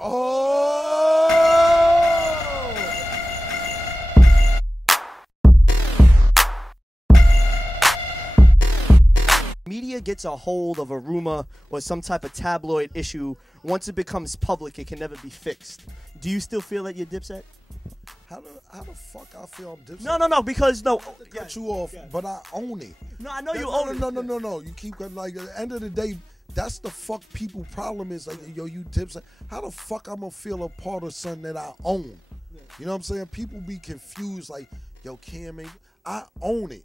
Oh! Media gets a hold of a rumor or some type of tabloid issue. Once it becomes public, it can never be fixed. Do you still feel that you're Dipset? How the fuck I feel I'm Dipset? No, because no. Cut you off, but I own it. No, I know you own it. No. You keep like at the end of the day, that's the fuck people problem is like, yo, you Dipset. How the fuck I'm gonna feel a part of something that I own? You know what I'm saying? People be confused like, yo, Cam, I own it.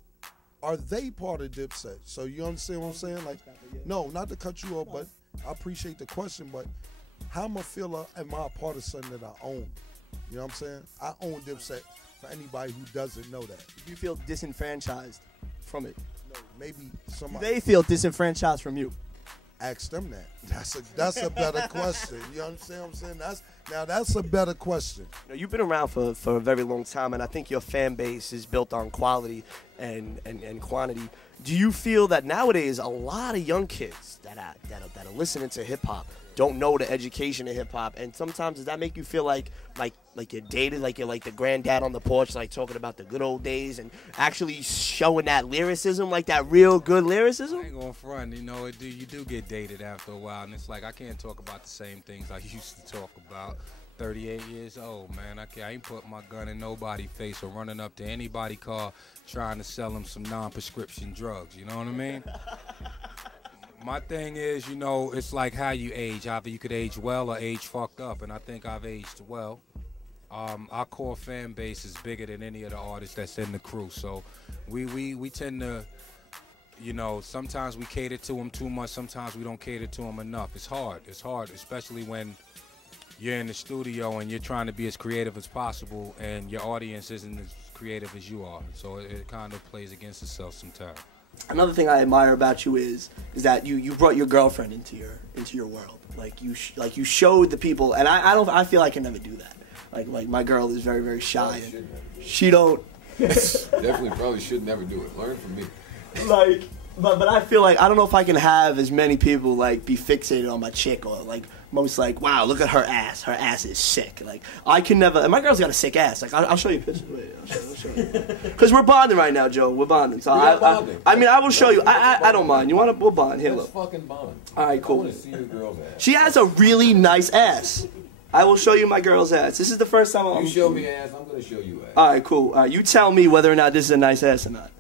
Are they part of Dipset? So you understand what I'm saying? Like, no, not to cut you off, but I appreciate the question, but how am I feel am I a part of something that I own? You know what I'm saying? I own Dipset for anybody who doesn't know that. You feel disenfranchised from it? No, maybe somebody. They feel disenfranchised from you. Ask them that. That's a better question. You understand what I'm saying? That's a better question. You know, you've been around for a very long time, and I think your fan base is built on quality and quantity. Do you feel that nowadays a lot of young kids that are listening to hip hop don't know the education of hip hop, and sometimes does that make you feel like you're dated, like you're like the granddad on the porch, like talking about the good old days and actually showing that lyricism, like that real good lyricism? I ain't gonna front, you know, you do get dated after a while, and it's like I can't talk about the same things I used to talk about. 38 years old, man. I ain't putting my gun in nobody's face or running up to anybody's car trying to sell them some non-prescription drugs. You know what I mean? My thing is, you know, it's like how you age. Either you could age well or age fucked up, and I think I've aged well. Our core fan base is bigger than any of the artists that's in the crew, so we tend to, you know, sometimes we cater to them too much, sometimes we don't cater to them enough. It's hard, especially when you're in the studio and you're trying to be as creative as possible and your audience isn't as creative as you are, so it kind of plays against itself sometimes. Another thing I admire about you is that you brought your girlfriend into your world. Like you showed the people, and I feel I can never do that. Like my girl is very, very shy, and she don't. Definitely probably should never do it. Learn from me. Like, but I feel like I don't know if I can have as many people like be fixated on my chick, or like most like, wow, look at her ass. Her ass is sick. Like I can never. And my girl's got a sick ass. Like I'll show you pictures. Wait, I'll show you. Because we're bonding right now, Joe. We're bonding. So I mean, I will show you. I don't mind. You want to? We'll bond. Here, look. Let's fucking bond. All right, cool. I want to see your girl's ass. She has a really nice ass. I will show you my girl's ass. This is the first time I'm. You show me ass. I'm gonna show you ass. All right, cool. All right, you tell me whether or not this is a nice ass or not.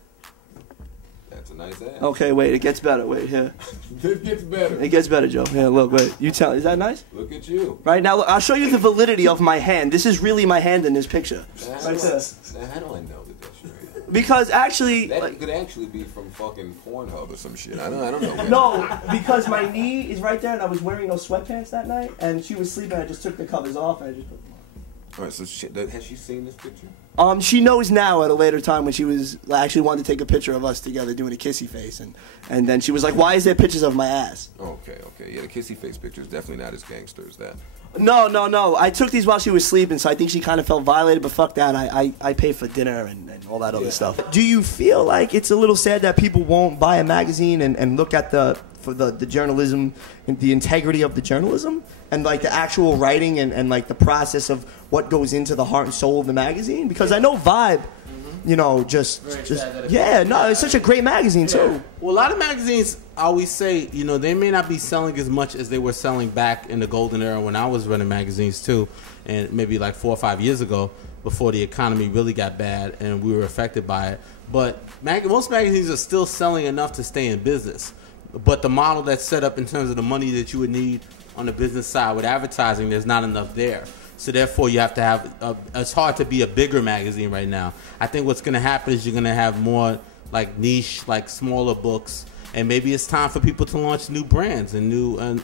That's a nice ass. Okay, wait. It gets better. Wait here. It gets better. It gets better, Joe. Here, look. Wait. You tell. Is that nice? Look at you. Right now, look, I'll show you the validity of my hand. This is really my hand in this picture. How do I know that that's right? Because actually, that could actually be from fucking Pornhub or some shit. I don't know. No, because my knee is right there, and I was wearing those sweatpants that night, and she was sleeping. I just took the covers off, and I just put them on. All right, so has she seen this picture? She knows now at a later time when she was actually wanted to take a picture of us together doing a kissy face, and then she was like, "Why is there pictures of my ass?" Okay, yeah, the kissy face picture is definitely not as gangster as that. No. I took these while she was sleeping, so I think she kind of felt violated, but fuck that. I pay for dinner and all that other stuff. Do you feel like it's a little sad that people won't buy a magazine and look at the journalism, and the integrity of the journalism, and like the actual writing and like the process of what goes into the heart and soul of the magazine? Because I know Vibe, you know, it's such a great magazine too. Well, a lot of magazines, I always say, you know, they may not be selling as much as they were selling back in the golden era when I was running magazines too, and maybe like 4 or 5 years ago, before the economy really got bad and we were affected by it. But most magazines are still selling enough to stay in business. But the model that's set up in terms of the money that you would need on the business side with advertising, there's not enough there. So therefore, you have to have, it's hard to be a bigger magazine right now. I think what's going to happen is you're going to have more like niche, like smaller books, and maybe it's time for people to launch new brands and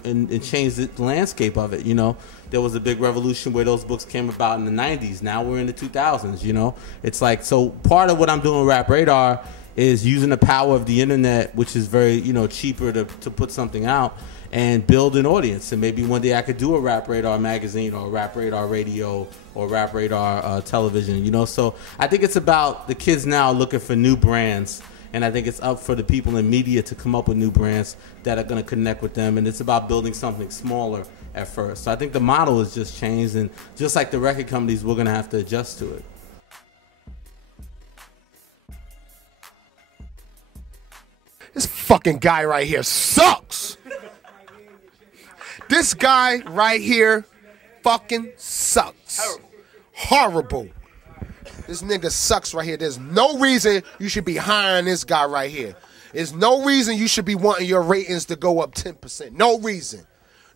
and change the landscape of it. You know, there was a big revolution where those books came about in the 90s. Now we're in the 2000s, you know. It's like, so part of what I'm doing with Rap Radar is using the power of the internet, which is very, you know, cheaper to put something out, and build an audience. And maybe one day I could do a Rap Radar magazine or a Rap Radar radio or Rap Radar television, you know. So I think it's about the kids now looking for new brands And I think it's up for the people in media to come up with new brands that are going to connect with them. And it's about building something smaller at first. So I think the model has just changed. And just like the record companies, we're going to have to adjust to it. This fucking guy right here sucks. This guy right here fucking sucks. Horrible. This nigga sucks right here. There's no reason you should be hiring this guy right here. There's no reason you should be wanting your ratings to go up 10%. No reason.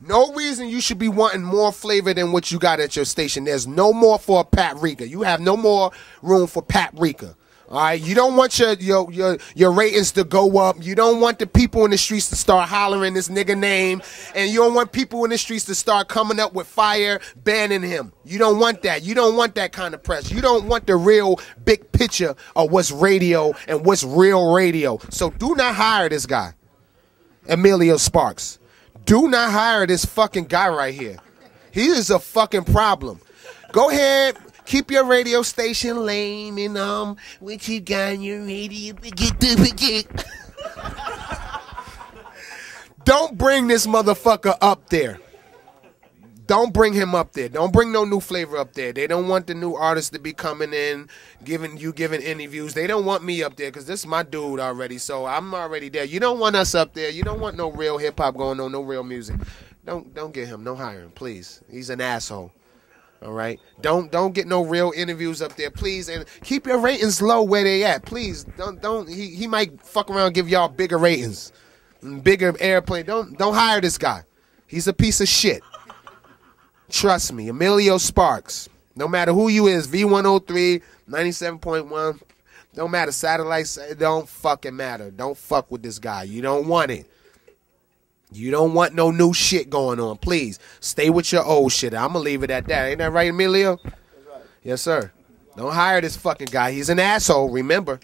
No reason you should be wanting more flavor than what you got at your station. There's no more for Paprika. You have no more room for Paprika. All right, you don't want your ratings to go up. You don't want the people in the streets to start hollering this nigga name, and you don't want people in the streets to start coming up with fire banning him. You don't want that. You don't want that kind of press. You don't want the real big picture of what's radio and what's real radio. So do not hire this guy, Emilio Sparks. Do not hire this fucking guy right here. He is a fucking problem. Go ahead. Keep your radio station lame and what you got on your radio. Don't bring this motherfucker up there. Don't bring him up there. Don't bring no new flavor up there. They don't want the new artists to be coming in, giving interviews. They don't want me up there because this is my dude already, so I'm already there. You don't want us up there. You don't want no real hip-hop going on, no real music. Don't get him. Don't hire him, please. He's an asshole. All right, don't get no real interviews up there, please, and keep your ratings low where they at, please. Don't. He might fuck around and give y'all bigger ratings, bigger airplane. Don't hire this guy. He's a piece of shit. Trust me, Emilio Sparks. No matter who you is, V103, 97.1, don't matter. Satellites, it don't fucking matter. Don't fuck with this guy. You don't want it. You don't want no new shit going on. Please, stay with your old shit. I'm going to leave it at that. Ain't that right, Emilio? That's right. Yes, sir. Don't hire this fucking guy. He's an asshole, remember.